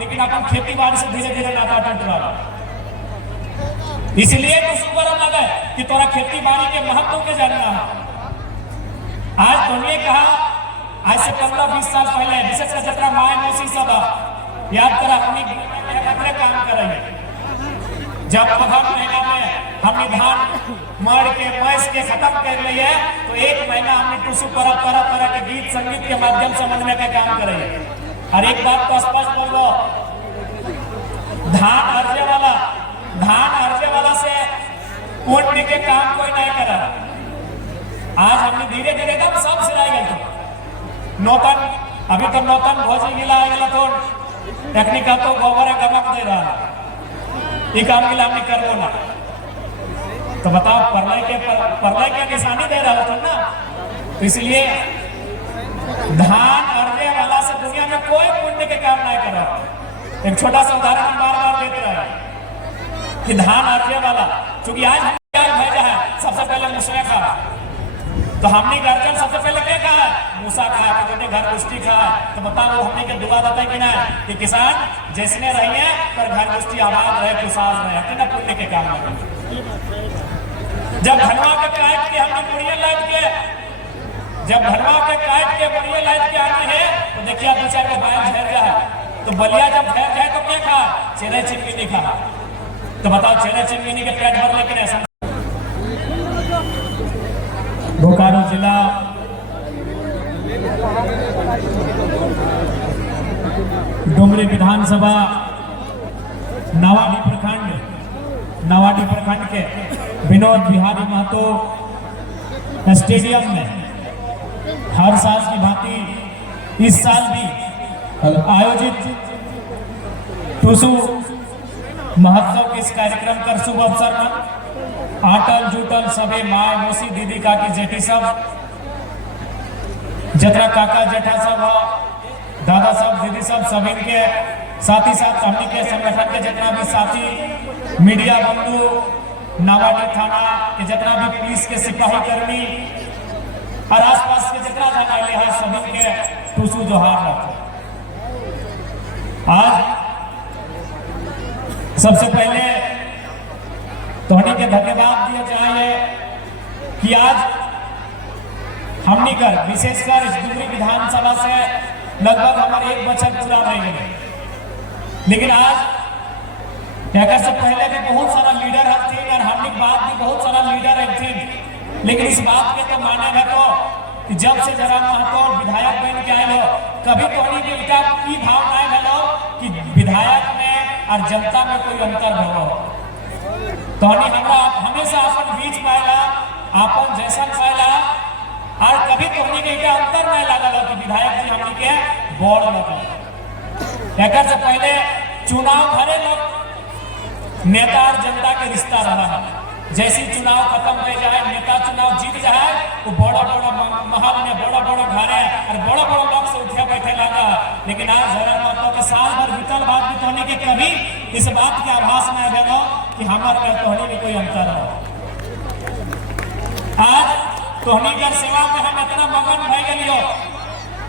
लेकिन अपन खेती बाड़ी से धीरे धीरे नाता टूट रहा। इसलिए तो सुपर लगा कि तोरा खेती बाड़ी के महत्व के जानना है। आज तुमने कहा आज से 15-20 साल पहले विशेषकर जरा माए मौसी सब याद करा हमने काम कर रहे हैं। जब अगहन महीना में हमने धान मर के मैस के खत्म कर लिए तो एक महीना हमने टुसु तरह के गीत संगीत के माध्यम से मनने का काम कर रहे हैं। और एक बात तो स्पष्ट बोल दो, धान अर्जे वाला से कूटने के काम कोई नहीं कर रहा। आज हमने धीरे धीरे एकदम सब सिराई गए नौतन अभी तो नौतन भोजी गिला तो टेक्निकल तो गोबर गमक दे रहा ये काम गिला हमने कर ना तो बताओ परलय के निशानी दे रहा था ना। तो इसलिए धान अर्जे वाला से दुनिया में कोई पुण्य के काम नहीं कर रहा। एक छोटा सा उदाहरण बार बार देते रहे कि धान अर्जे वाला क्योंकि आज हम भेजा है सबसे पहले मुसले का तो हमने गार्जियन सबसे पहले क्या कहा मूसा खाया तो घर गुष्टी खाया। तो बताओ हमने के दुआ देता है कि ना कि किसान जैसने रहिए पर घर गुष्टी आबाद रहे खुशहाल रहे कि ना पुण्य के काम लगे। जब धनवा के काट के हमने बुढ़िया लाद के आने हैं तो देखिए दो चार को बाहर झड़ जाए तो बलिया जब झड़ जाए तो क्या खा चेहरे चिमनी खा। तो बताओ चेहरे चिमनी के पेट भर लेकिन ऐसा बोकारो जिला डुमरी विधानसभा नवाडी प्रखंड के विनोद बिहारी महतो स्टेडियम में हर साल की भांति इस साल भी आयोजित टुसु महोत्सव के इस कार्यक्रम का शुभ अवसर पर आटल जुटल सभी माँ मौसी दीदी काकी जेठी सब जतरा काका जेठा सब दादा सब दीदी सब सभी के साथ ही साथ हमने के संगठन के जितना भी साथी मीडिया बंधु नावाडी थाना के जितना भी पुलिस के सिपाही कर्मी और आसपास के जितना थाना है सभी के टुसु जोहार रखे। आज सबसे पहले तोहनी के धन्यवाद दिए जाए कि आज हमने कर विशेषकर इस डुमरी विधानसभा से लगभग हमारे एक बचत पूरा रह गए। लेकिन आज क्या से पहले भी बहुत सारा लीडर थे और हमने बाद भी बहुत सारा लीडर थे। लेकिन इस बात के तो माना है तो कि जब से जरा महतो विधायक बन के आए हो कभी तोहनी के इनका की भावना है कि विधायक में और जनता में कोई अंतर हो तोहनी हमरा हमेशा अपन बीच पाएला अपन जैसन पाएला और कभी तोहनी के इनका अंतर नहीं लागल कि विधायक जी हमनी के बोर्ड लगे। एक से पहले चुनाव भरे लोग नेता और जनता के रिश्ता रहा है। जैसे चुनाव खत्म हो जाए नेता चुनाव जीत जाए वो बड़ा महल में बड़ा घरे और बड़ा लोग से उठे बैठे लगा। लेकिन आज जरा महतो के साल भर बीतल बात भी तोहनी के कभी इस बात के आभास नहीं भेलो कि हमारे में तोहनी में कोई अंतर हो। आज तोहनी कर सेवा में हम इतना मगन भय गलियो,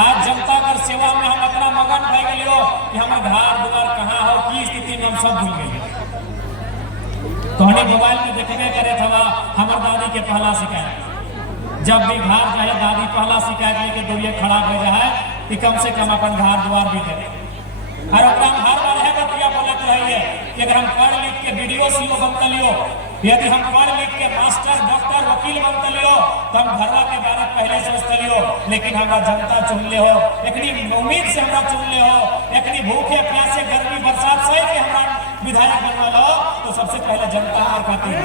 आज जनता कर सेवा में हम इतना मगन भय गलियो कि हमारे घर द्वार कहाँ हो की स्थिति में हम सब भूल गए। तोहनी मोबाइल में देखबे करे था हमार दादी के पहला शिकायत जब भी घर जाए दादी पहला शिकायत लेके दूरिये खड़ा हो जाए कि कम से कम अपन घर द्वार भी दे और हर बार है बतिया बोलते रहिए कि अगर हम पढ़ लिख के वीडियो सीओ बनते लियो यदि हम पढ़ लिख के मास्टर डॉक्टर वकील बनते लियो तो हम घरवा के बारे पहले सोचते लियो। लेकिन हमारा जनता चुन ले हो इतनी उम्मीद से हमारा चुन ले हो इतनी भूखे प्यासे गर्मी बरसात सही के हमारा विधायक बनवा लो तो सबसे पहले जनता और खाती है।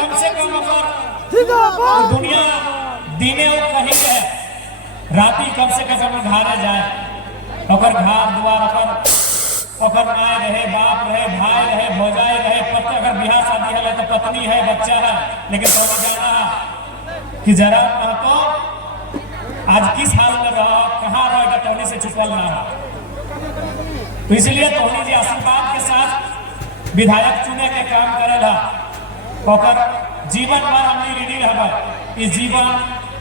कम से कम दुनिया दिने कहीं है राती कम से कम घर जाए घर द्वार ओकर माय रहे बाप रहे भाई रहे भौजाई रहे पति अगर बिहार शादी है तो पत्नी है बच्चा है। लेकिन तो जाना कि जरा तो आज किस हाल में रहो कहाँ रहेगा टोनी से छुपल ना हो। तो इसलिए टोनी जी आशीर्वाद के साथ विधायक चुने के काम करेगा जीवन भर हमने रेडी रहा इस जीवन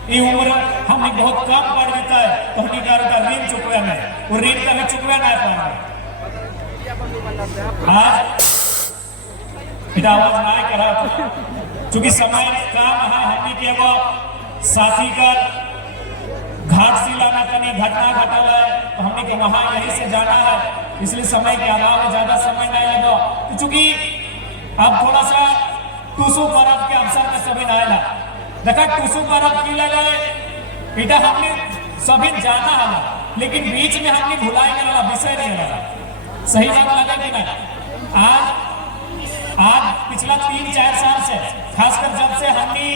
ये उम्र हमने बहुत कम पड़ जाता है तो हमने का ऋण चुकवे में वो ऋण कभी चुकवे नहीं पा रहा आज इतना आवाज ना करा चूंकि समय काम है हमने के वो साथी का घाट सिलाना कहीं घटना घटल है तो हमने के वहां यहीं से जाना है इसलिए समय के अभाव में ज्यादा समय नहीं लगा तो चूंकि अब थोड़ा सा टूसू पर्व के अवसर में सभी आएगा देखा टूसू पर्व की लगा इटा हमने सभी जाना है लेकिन बीच में हमने भुलाए वाला विषय नहीं लगा सही बात लगा कि नहीं आज पिछला 3-4 साल से खासकर जब से हमने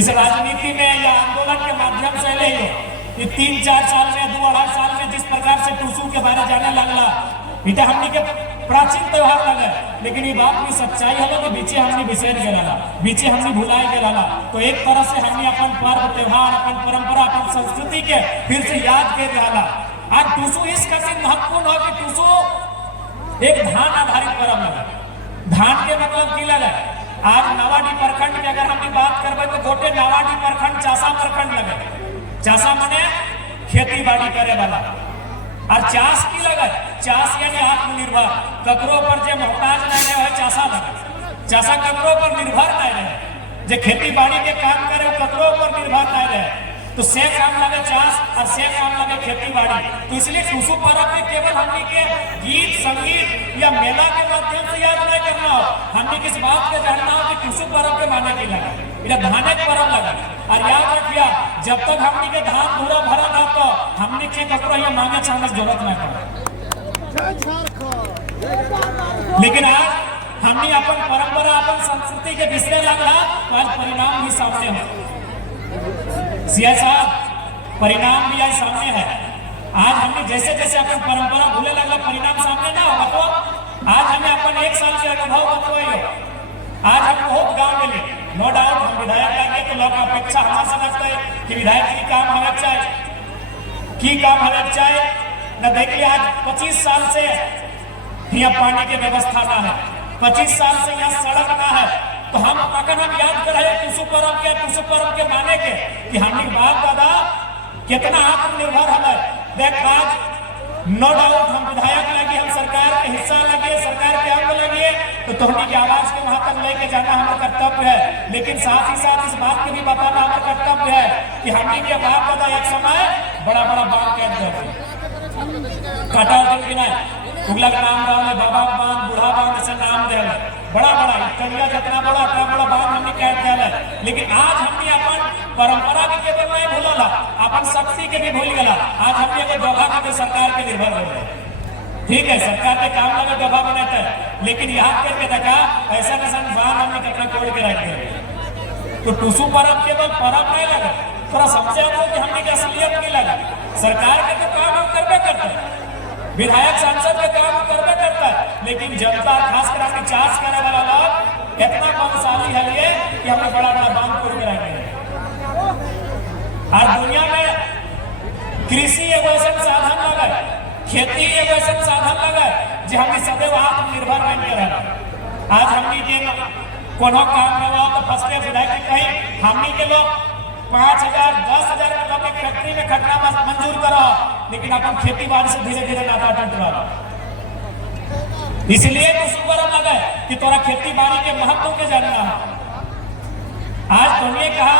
इस राजनीति में या आंदोलन के माध्यम से ले ये 3-4 साल में 2-2.5 साल में जिस प्रकार से टूसू के बारे जाने लगला इटा हमने के प्राचीन त्योहार लगे लेकिन ये बात भी सच्चाई है कि बीचे हमने विसर गया बीचे हमने भुलाए गया तो एक तरह से हमने अपन पर्व त्योहार अपन परंपरा अपन संस्कृति के फिर से याद कर रहा आज टूसू इस कसी महत्वपूर्ण हो कि टूसू एक धान आधारित पर्व लगा धान के मतलब की लगा आज नवाडी प्रखंड की अगर हम बात करबे तो गोटे नवाडी प्रखंड चासा प्रखंड लगे चासा माने खेती बाड़ी करे वाला और चास की लगे चास यानी आत्मनिर्भर ककरो पर जे मोहताज नहीं रहे चासा लगे चासा ककरो पर निर्भर नहीं रहे जे खेती बाड़ी के काम करे ककरो पर निर्भर नहीं रहे तो से काम लगे चास और से काम लगे खेती बाड़ी तो इसलिए टूसू पर्व में केवल हमने के गीत संगीत या मेला के माध्यम से याद नहीं करना हो हमने किस बात के जानना हो कि टूसू पर्व के माने की लगा इधर धाने पर्व लगा और याद रखिया जब तक हमने के धान पूरा भरा ना तो हमने के ककरो ये मांगे चाहने की जरूरत नहीं पड़े लेकिन आज हमने अपन परंपरा अपन संस्कृति के विषय लगा तो आज परिणाम भी सामने है सीएम साहब परिणाम भी आज सामने है आज हमने जैसे जैसे अपन परंपरा भूले लगा परिणाम सामने ना होगा तो आज हमें अपन 1 साल के अनुभव बताइए आज हम बहुत गांव में ले नो डाउट हम विधायक आएंगे तो लोग अपेक्षा हमारे लगता है कि विधायक की काम हमें चाहिए न देखिए आज 25 साल से यहाँ पानी की व्यवस्था ना है 25 साल से यहाँ सड़क ना है तो हम अगर हम याद कर रहे टूसू पर्व के माने के कि हमने बाप दादा कितना आत्मनिर्भर है देख आज नो डाउट हम विधायक लगे हम सरकार के हिस्सा लगे सरकार के अंग लगे तो तुम्हारी की आवाज को वहां तक लेके जाना हमारा कर्तव्य है लेकिन साथ ही साथ इस बात को भी बताना हमारा कर्तव्य है कि हमने के बाप दादा एक समय बड़ा बड़ा बांध काट दिया कटाल दिन की नहीं उगलक नाम गाँव में बाबा बांध बूढ़ा बांध ऐसा नाम दे बड़ा बड़ा इतना जितना बड़ा बांध हमने काट दिया लेकिन आज हमने अपन परंपरा के केवल नहीं भूलला अपन शक्ति के भी भूल गला आज हमने एगो दोहा के सरकार के निर्भर हो गए ठीक है सरकार के काम लगे दोहा बनाते हैं लेकिन याद करके देखा ऐसा बांध हमने कितना तोड़ के रख दिया तो टूसू पर्व केवल पर्व नहीं लगा थोड़ा समझे हमको कि हमने की असलियत नहीं लगा सरकार के तो काम हम करबे करते हैं विधायक सांसद के काम करबे करता है लेकिन जनता खासकर अपनी चार्ज करने वाला लोग इतना बलशाली है ये कि हमें बड़ा बड़ा बांध तोड़ के रख दिया और दुनिया में कृषि एक ऐसा साधन लगा खेती एक ऐसा साधन लगा जो हमें सदैव आत्मनिर्भर बन के रहा आज हमने के कोनो काम में तो फसले विधायक कहीं हमने के लोग 5,000 10,000 के लोग फैक्ट्री में खटना मंजूर करा लेकिन अपन खेती बाड़ी से धीरे धीरे नाता टूट रहा इसलिए तो सुपर लगा कि तोरा खेती बाड़ी के महत्व के जानना है आज तुमने कहा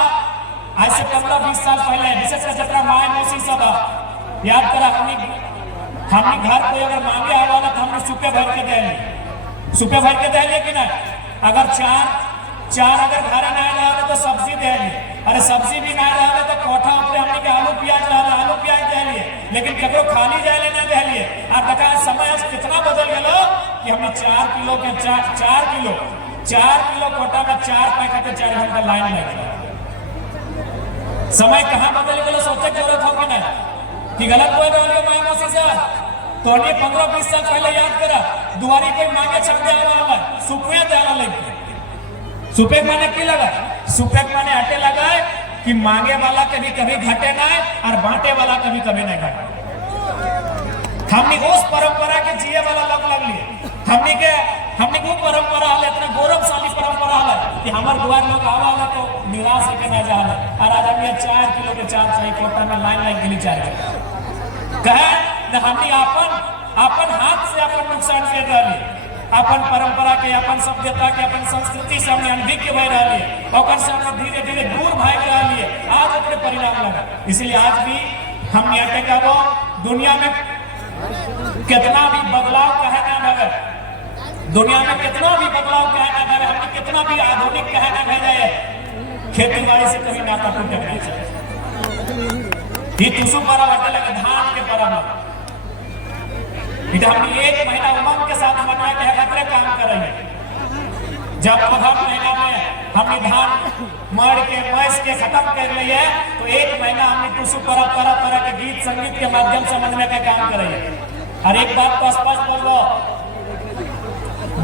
आज से 15-20 साल पहले विशेषकर जतरा माए मौसी सब याद करा हमने घर कोई अगर मांगे आवा तो हमने सुपे भर के दे कि नहीं अगर चार अगर घर ना रहा तो सब्जी दे अरे सब्जी भी ना रहा तो कोठा ऊपर हमने के आलू प्याज दे लिए लेकिन ककरो खाली जाए लेना दे लिए और देखा समय आज कितना बदल गया कि हमने 4 किलो कोटा में 4 पैकेट 4 घंटा लाइन लगे समय कहाँ बदल गया सोचे जरूरत होगी ना कि गलत कोई बोल के माई मौसी साहब तो 15-20 साल पहले याद करा दुआरी कोई मांगे छपे आवा सुपे देला लगे सुपेक माने की लगा सुपेक माने अटे लगाए कि मांगे वाला कभी कभी घटे ना और बांटे वाला कभी कभी नहीं घटे हमने उस परंपरा के जिए वाला लोग लग लिए हमने के हमने को परंपरा है इतना गौरवशाली परंपरा है कि हमार द्वार लोग आवा है तो निराश होके ना जाए। और आज हम 4 किलो के चार चाहिए कोटा में लाइन लाइन के लिए चाहिए कहे न हमने अपन हाथ से अपन नुकसान कर रही अपन परंपरा के अपन सभ्यता के अपन संस्कृति से हमने अनभिज्ञ बह रही है और से हमने धीरे धीरे दूर भाग रही है। आज अपने परिणाम लगा। इसलिए आज भी हम यहाँ का दुनिया में कितना भी बदलाव कहे ना भगे, दुनिया में कितना भी बदलाव कहे ना भगे, हमने कितना भी आधुनिक कहे ना भेजे, खेती बाड़ी से कभी नाता टूटे नहीं चाहिए। ये तुसु पर्व हटे लगे धान के पर्व हमने 1 महीना उमंग के साथ मना के हकरे काम कर रहे हैं। जब अगहन महीना में हमने धान मर के मैस के खत्म कर लिए तो 1 महीना हमने टुसु पर्व तरह के गीत संगीत के माध्यम से मनने का काम कर रहे हैं। और एक बात तो स्पष्ट बोल दो,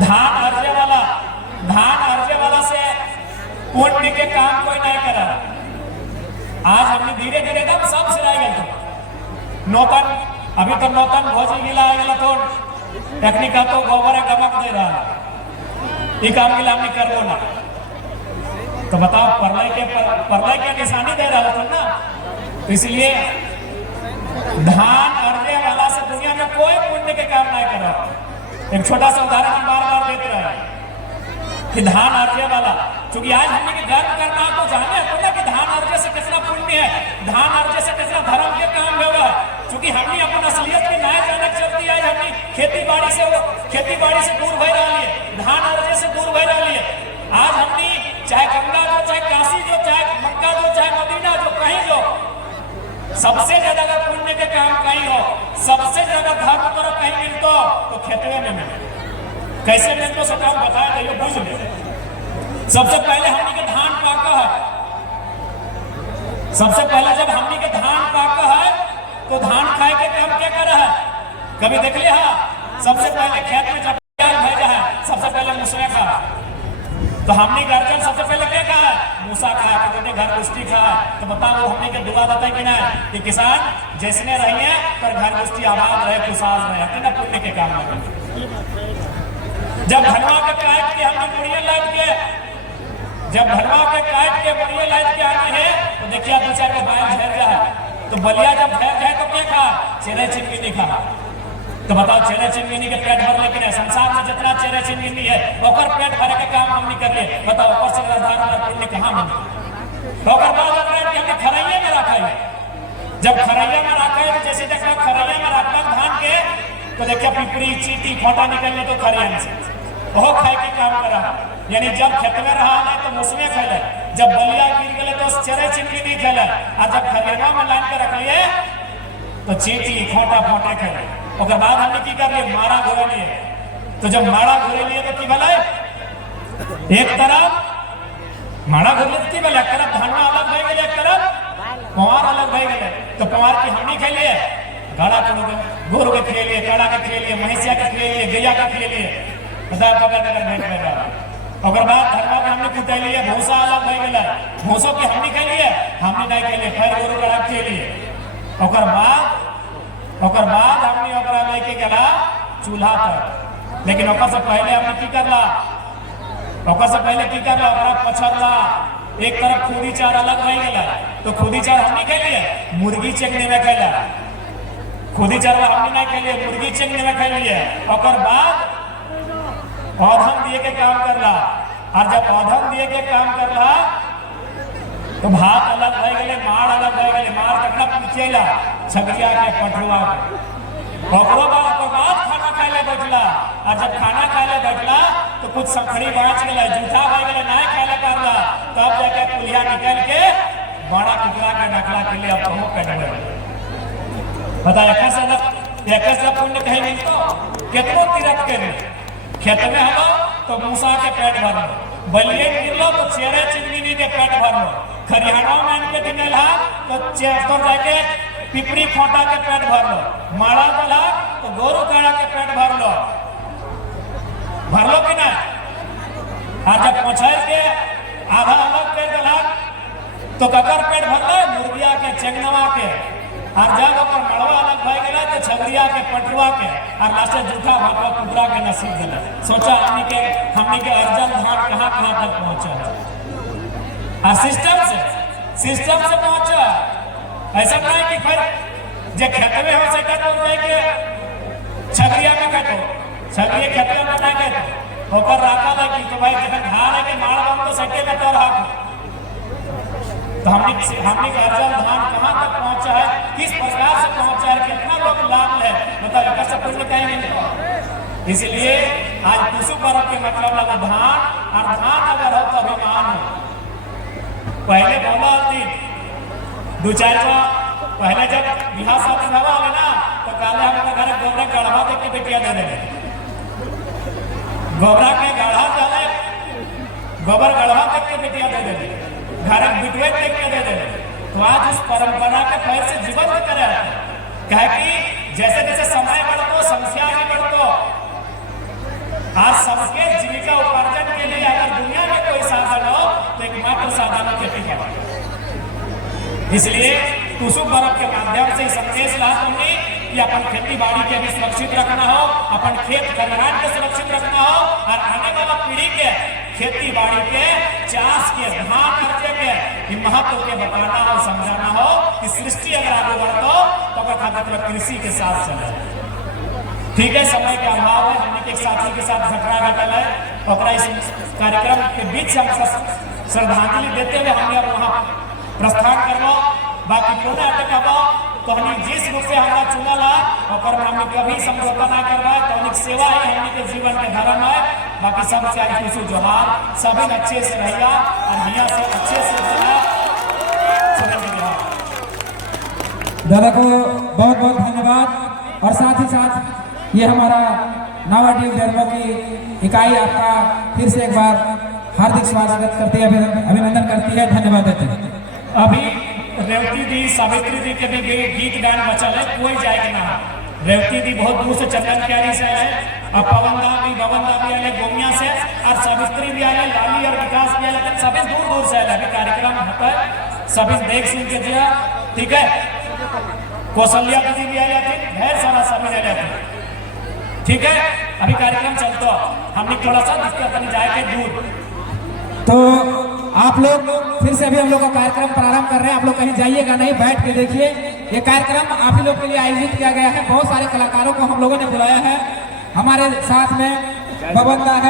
धान अर्जे वाला से पुण्य के काम कोई नहीं कर रहा। आज हमने धीरे धीरे एकदम सब सिराई गए नौतन अभी तो नौतन भोजी गिला तो टेक्निकल तो गोबर गमक दे रहा ये काम गिला हमने करबो ना तो बताओ परलय के निशानी दे रहा था ना। तो इसलिए धान अर्जे वाला से दुनिया में कोई पुण्य के काम नहीं कर रहा। एक छोटा सा उदाहरण हम बार देते रहे कि धान अर्जे वाला, क्योंकि आज हमने के गर्व करना तो जाने तो ना कि धान अर्जे से कितना पुण्य है, धान अर्जे से कितना धर्म के काम हुआ, क्योंकि हमने अपन असलियत के नया जाने चलती आज हमने खेती बाड़ी से दूर भय रही है, धान अर्जे से दूर भय रही है। आज हमने चाहे गंगा जो, चाहे काशी जो, चाहे मक्का जो, चाहे मदीना जो, कहीं जो सबसे ज्यादा अगर पुण्य के काम कहीं हो, सबसे ज्यादा धर्म करो कहीं मिलतो तो खेतवे में मिले। कैसे मिलतो से काम बताया जाइए बुझ ले। सबसे पहले हमने के धान पाका है, सबसे पहले जब हमने के धान पाका है तो धान खाए के काम क्या कर रहा है कभी देख लिया? सबसे पहले खेत में जब भेजा है सबसे पहले मुसरे का, तो हमने गार्जियन सबसे पहले क्या कहा है मूसा खाया कि बेटे घर गुष्टी खाया। तो बताओ हमने के दुआ देता है कि नहीं कि किसान जैसने रहिए पर घर गुष्टी आबाद रहे, खुशहाल रहे, कितना पुण्य के काम लगे। जब धनवा के काट के हमने बुढ़िया लाद के, जब धनवा के काट के बुढ़िया लाद के आने हैं तो देखिए 2-4 के बाल झड़ जाए, तो बलिया जब झड़ जाए तो क्या खा चेहरे चिमनी खा। तो बताओ चेहरे चिमनी के पेट भर लेकिन संसार में जितना चेहरे चिमनी है ओकर पेट भरे के काम हमने कर लिए। बताओ ओकर से आधार पुण्य कहाँ मिले? तो ओकर बाद हमने खरैया में रखा है, जब खरैया में रखा है तो जैसे देखा खरैया में रखा धान के तो देखिए पिपरी चीटी खोटा निकलने तो खरिया से वो खाए के काम करा। यानी जब खेत में रहा है तो मुसमे खेले, जब बलिया गिर गए तो चेहरे चिमनी नहीं खेले, और जब खरियाना में लाइन के रखिए तो चीटी खोटा फोटे खेले। उसके बाद हमने की कर लिए मारा घोरे लिए, तो जब मारा घोरे लिए तो की भले एक तरफ मारा घोरे की भले एक तरफ धनवा अलग भय गए, एक तरफ पवार अलग भय गए। तो पवार की हमने खेलिए गाड़ा गोरु के खेलिए, काड़ा के खेलिए, महिषिया के खेलिए, गैया के खेलिए, पकड़ भेंट में रहा। और बाद धनवा के हमने कुटे लिए, भूसा अलग भय गए, भूसों के हमने खेलिए, हमने नहीं खेलिए, फिर गोरु काड़ा खेलिए। और बाद हमने ओकरा लेके गला चूल्हा पर, लेकिन ओकर से पहले हमने की करला, ओकर से पहले की करला ओकरा पछरला, एक तरफ खुदी चार अलग भय गए, तो खुदी चार हमने खेलिए, मुर्गी चेकने में खेला, खुदी चार हमने नहीं खेलिए, मुर्गी चेकने में खेलिए। और बाद औधन दिए के काम करला, और जब औधन दिए के काम करला तो भात अलग भय गए, मार अलग भय गए, मार कटना पूछेला छगड़िया के पठुआ के। और बाद खाना खाए ले बैठला, और जब खाना खाए ले बैठला तो कुछ संखड़ी बाँच गए, जूठा भय गए, नहीं खाए ले पारला, तब जाके कुलिया निकल के बड़ा टुकड़ा के रखला के लिए अब हम कर बता एक पुण्य कहीं मिलतो कितनो तीरथ के खेत में हलो तो मूसा के पेट भरलो, बलिए गिरलो तो चेहरे चिमनी के पेट भरलो, खरियाना में इनके दिनेला तो तो जाके पिपरी खोटा के पेट भरलो, माड़ा दला तो गोरु काड़ा के पेट भरलो कि ना। और जब पछाड़ के आधा अलग कर दला तो ककर पेट भरलो, मुर्गिया के, चेंगनवा के, और जब ओकर मड़वा अलग भय गेला तो छबरिया के पटुआ के और लास्ट जूठा भाटा कुबरा के नसीब दिला। सोचा हमनी के अर्जन धान कहाँ कहाँ तक पहुंचा और सिस्टम से पहुंचा। ऐसा नहीं कि फिर जे खेतवे हो से कट हो जाए के छबरिया में कटो छबरिया खेतवे में ना कटो ओकर राखा लगी तो भाई जब धान है कि मार बम तो सटे में तो रहा। तो हमने का अर्जन धान कहाँ तक पहुंचा है, किस प्रकार से पहुंचा है, कितना लोग लाभ है बताओ एक सब कुछ कहेंगे। इसलिए आज टुसु पर्व के मतलब लगा धान और धान अगर हो तो अभिमान हो। पहले बोला थी दो चार पहले जब बिहार शादी भवा हो ना तो काले हमारे घर गोबरा गढ़ा देख के बेटिया दे देंगे गोबरा के गढ़ा डाले गोबर गढ़ा देख के बेटिया दे देंगे घर बिटवे देख के दे देंगे। तो आज उस परंपरा के पैर से जीवन करे कहे कि जैसे जैसे समय बढ़तो समस्या भी बढ़तो आज सबके जीविका उपार्जन के लिए अगर दुनिया में कोई साधन हो तो एकमात्र साधन खेती बाड़ी। इसलिए टुसु पर्व के माध्यम से संदेश ला तुमने कि अपन खेती बाड़ी के भी सुरक्षित रखना हो, अपन खेत खलिहान के सुरक्षित रखना हो और आने वाला पीढ़ी के खेती बाड़ी के चाष के धान अर्जे के महत्व के बताना हो समझाना हो कि सृष्टि अगर आगे बढ़तो तो खातिर कृषि के साथ चले। ठीक है, समय के अभाव है, हमने एक साथी के साथ घटना घटल है और इस कार्यक्रम के बीच हम श्रद्धांजलि देते हुए हमने वहाँ प्रस्थान करवा बाकी पुनः अटकबा तो हमने जिस रूप से हमारा चुनल है और हमने कभी समझौता ना करवाए तो हमने सेवा ही हमने के जीवन के धर्म है। बाकी सबसे आज टुसु जोहार सभी अच्छे से रहिया और हिया से अच्छे से चला। दादा को बहुत बहुत धन्यवाद और साथ ही साथ ये हमारा नावाडीह डेरवा की इकाई आपका फिर से एक बार हार्दिक स्वागत करती है, अभिनंदन करती है, धन्यवाद देते हैं। अभी रेवती दी सावित्री दी के भी गीत गान बचल है, कोई जाएगा ना। रेवती दी बहुत दूर से चंदन क्यारी से है और बवंदा भी आए गोमिया से और सावित्री भी आए लाली और विकास भी आए सभी दूर दूर से अभी कार्यक्रम होता है सभी देख सुन के दिया। ठीक है, कौशल्या दीदी भी आ जाती ढेर सारा सभी आ जाते। ठीक है, अभी कार्यक्रम चलता हमने थोड़ा सा दिक्कत नहीं जाए के दूर। तो आप लोग फिर से अभी हम लोग का कार्यक्रम प्रारंभ कर रहे हैं, आप लोग कहीं जाइएगा नहीं, बैठ के देखिए। ये कार्यक्रम आप ही लोग के लिए आयोजित किया गया है, बहुत सारे कलाकारों को हम लोगों ने बुलाया है। हमारे साथ में बवंदा है।